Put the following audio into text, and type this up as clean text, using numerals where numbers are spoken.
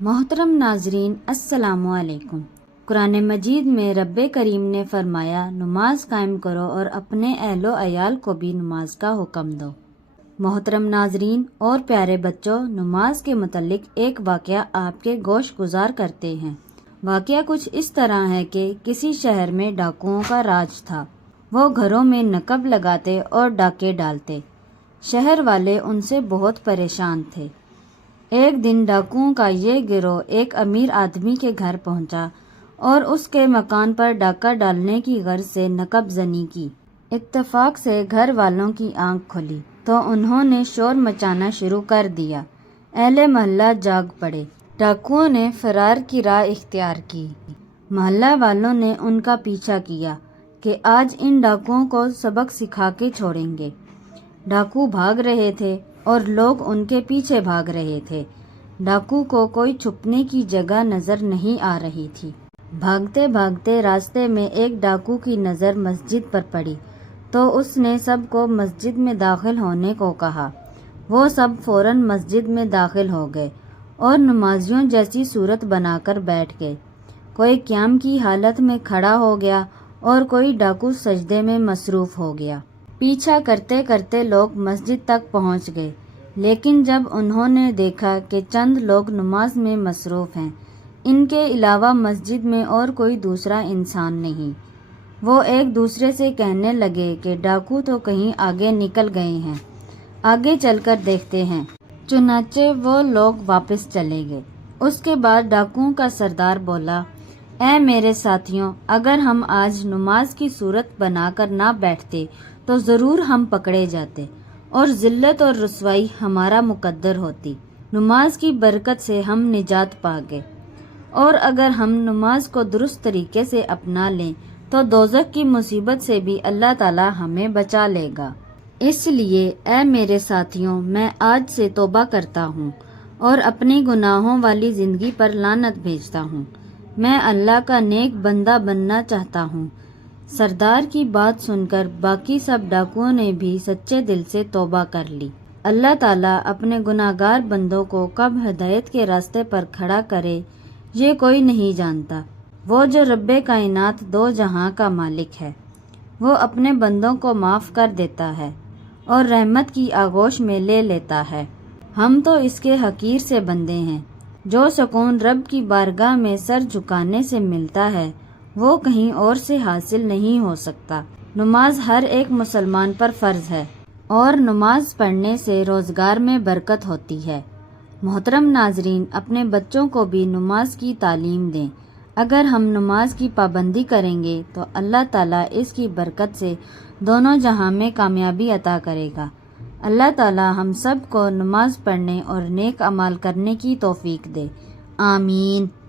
محترم ناظرین السلام علیکم۔ قرآن مجید میں رب کریم نے فرمایا نماز قائم کرو اور اپنے اہل و عیال کو بھی نماز کا حکم دو۔ محترم ناظرین اور پیارے بچوں، نماز کے متعلق ایک واقعہ آپ کے گوش گزار کرتے ہیں۔ واقعہ کچھ اس طرح ہے کہ کسی شہر میں ڈاکوؤں کا راج تھا۔ وہ گھروں میں نقب لگاتے اور ڈاکے ڈالتے۔ شہر والے ان سے بہت پریشان تھے۔ ایک دن ڈاکوؤں کا یہ گروہ ایک امیر آدمی کے گھر پہنچا اور اس کے مکان پر ڈاکہ ڈالنے کی غرض سے نقب زنی کی۔ اتفاق سے گھر والوں کی آنکھ کھلی تو انہوں نے شور مچانا شروع کر دیا۔ اہل محلہ جاگ پڑے۔ ڈاکوؤں نے فرار کی راہ اختیار کی۔ محلہ والوں نے ان کا پیچھا کیا کہ آج ان ڈاکوؤں کو سبق سکھا کے چھوڑیں گے۔ ڈاکو بھاگ رہے تھے اور لوگ ان کے پیچھے بھاگ رہے تھے۔ ڈاکو کو کوئی چھپنے کی جگہ نظر نہیں آ رہی تھی۔ بھاگتے بھاگتے راستے میں ایک ڈاکو کی نظر مسجد پر پڑی تو اس نے سب کو مسجد میں داخل ہونے کو کہا۔ وہ سب فوراً مسجد میں داخل ہو گئے اور نمازیوں جیسی صورت بنا کر بیٹھ گئے۔ کوئی قیام کی حالت میں کھڑا ہو گیا اور کوئی ڈاکو سجدے میں مصروف ہو گیا۔ پیچھا کرتے کرتے لوگ مسجد تک پہنچ گئے، لیکن جب انہوں نے دیکھا کہ چند لوگ نماز میں مصروف ہیں، ان کے علاوہ مسجد میں اور کوئی دوسرا انسان نہیں، وہ ایک دوسرے سے کہنے لگے کہ ڈاکو تو کہیں آگے نکل گئے ہیں، آگے چل کر دیکھتے ہیں۔ چنانچہ وہ لوگ واپس چلے گئے۔ اس کے بعد ڈاکوؤں کا سردار بولا، اے میرے ساتھیوں، اگر ہم آج نماز کی صورت بنا کر نہ بیٹھتے تو ضرور ہم پکڑے جاتے اور ذلت اور رسوائی ہمارا مقدر ہوتی۔ نماز کی برکت سے ہم نجات پا گئے، اور اگر ہم نماز کو درست طریقے سے اپنا لیں تو دوزخ کی مصیبت سے بھی اللہ تعالی ہمیں بچا لے گا۔ اس لیے اے میرے ساتھیوں، میں آج سے توبہ کرتا ہوں اور اپنی گناہوں والی زندگی پر لعنت بھیجتا ہوں۔ میں اللہ کا نیک بندہ بننا چاہتا ہوں۔ سردار کی بات سن کر باقی سب ڈاکوؤں نے بھی سچے دل سے توبہ کر لی۔ اللہ تعالیٰ اپنے گناہگار بندوں کو کب ہدایت کے راستے پر کھڑا کرے یہ کوئی نہیں جانتا۔ وہ جو رب کائنات دو جہاں کا مالک ہے، وہ اپنے بندوں کو معاف کر دیتا ہے اور رحمت کی آغوش میں لے لیتا ہے۔ ہم تو اس کے حقیر سے بندے ہیں۔ جو سکون رب کی بارگاہ میں سر جھکانے سے ملتا ہے وہ کہیں اور سے حاصل نہیں ہو سکتا۔ نماز ہر ایک مسلمان پر فرض ہے اور نماز پڑھنے سے روزگار میں برکت ہوتی ہے۔ محترم ناظرین، اپنے بچوں کو بھی نماز کی تعلیم دیں۔ اگر ہم نماز کی پابندی کریں گے تو اللہ تعالیٰ اس کی برکت سے دونوں جہاں میں کامیابی عطا کرے گا۔ اللہ تعالیٰ ہم سب کو نماز پڑھنے اور نیک اعمال کرنے کی توفیق دے۔ آمین۔